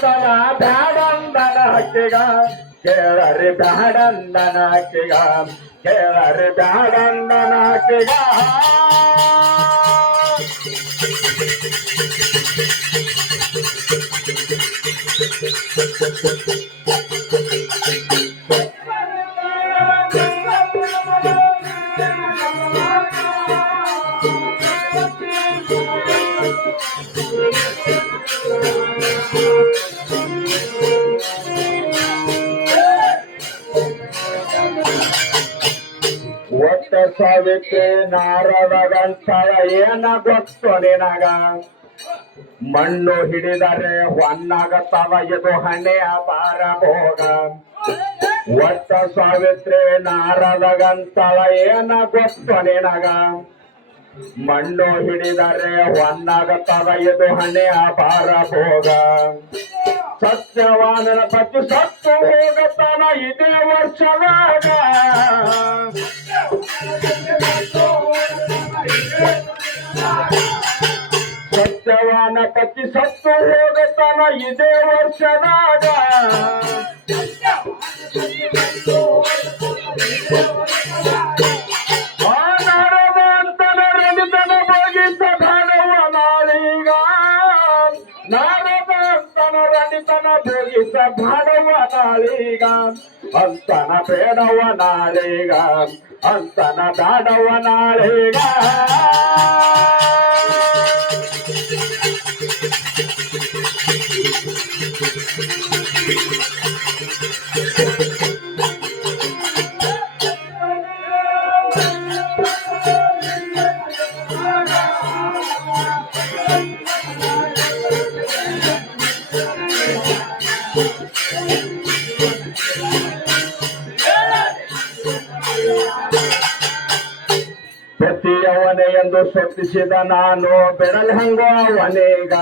ಹೋಗತನ ಬ್ಯಾಡಂದನ ಹಕ್ಕಿಗ ಕೇಳರಿ ಬ್ಯಾಡಂದನ ಹಕ್ಕಿಗ ಕೇಳರಿ ಬ್ಯಾಡಂದನ ಹಕ್ಕಿಗ ಒಟ್ಟ ಸಾವಿತ್ರಿ ನಾರದಗಂತಳ ಏನ ಗೊತ್ತು ನಿನಗ ಮಣ್ಣು ಹಿಡಿದರೆ ಹೊನ್ನಾಗತ್ತವ ಇದು ಹಣೆಯ ಬಾರ ಭೋಗ ಒಟ್ಟ ಸಾವಿತ್ರಿ ನಾರದಗಂತಳ ಏನ ಗೊತ್ತು ನಿನಗ ಮಣ್ಣು ಹಿಡಿದರೆ ಹೊನ್ನಾಗತ್ತವ ಇದು ಹಣೆಯ ಬಾರ ಭೋಗ ಸತ್ಯವಾನರ ಪತಿ ಸತ್ತು ಹೋಗತನ ಇದೇ ವರ್ಷದಾಗ ಸತ್ಯವಾನ ಪತಿ ಸತ್ತು ಹೋಗತನ ಇದೇ ವರ್ಷದಾಗ ಆ ನಾರದ ಅಂತನ ರಣಿತನ ಭೋಗಿಸ ಭಾಡವ ನಾಳೀಗ ನಾರದ ಅಂತನ ರಣಿತನ ಭೋಗಿಸ ಭಾಡವ ನಾಳೀಗ ಅಂತನ ಬೇಡವ ನಾಳೀಗ ಅಂತನ ಬೇಡವ ನಾಳೀಗ ಪ್ರತಿಯವನೇ ಎಂದು ಶೋಧಿಸಿದ ನಾನು ಬೆರಲ್ ಹಂಗೋ ಅವನೇಗ